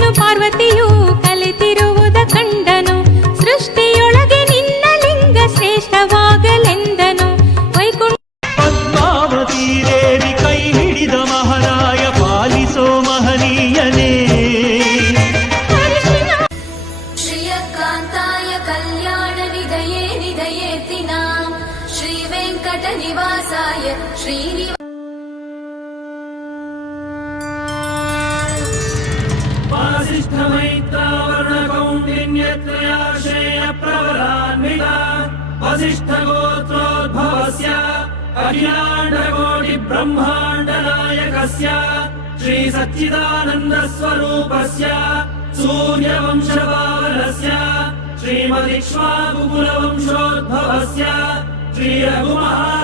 ಕೃಷ್ಣನು ಪಾರ್ವತಿಯು ಕಲಿತಿರುವುದ ಕಂಡನು. ಸೃಷ್ಟಿಯೊಳಗೆ ನಿನ್ನ ಲಿಂಗ ಶ್ರೇಷ್ಠವಾಗಲೆಂದನು. ವೈಕುಂಠ ಪದ್ಮಾವತಿ ದೇವಿ ಕೈ ಹಿಡಿದ ಮಹಾರಾಯ ಪಾಲಿಸೋ ಮಹನೀಯನೇ. ಶ್ರೀಯಕಾಂತಾಯ ಕಲ್ಯಾಣ ನಿಧಯೇ ನಿಧಯೇತಿನ ಶ್ರೀ ವೆಂಕಟ ನಿವಾಸಾಯ ಶ್ರೀನಿವಾಸ प्रवरान्विता वसिष्ठगोत्रोद्भवस्य अखिलाण्डकोटि ब्रह्माण्डनायकस्य श्रीसच्चिदानन्दस्वरूपस्य सूर्यवंशपावनस्य श्रीमदिक्ष्वाकुकुलवंशोद्भवस्य श्रीरघुमहा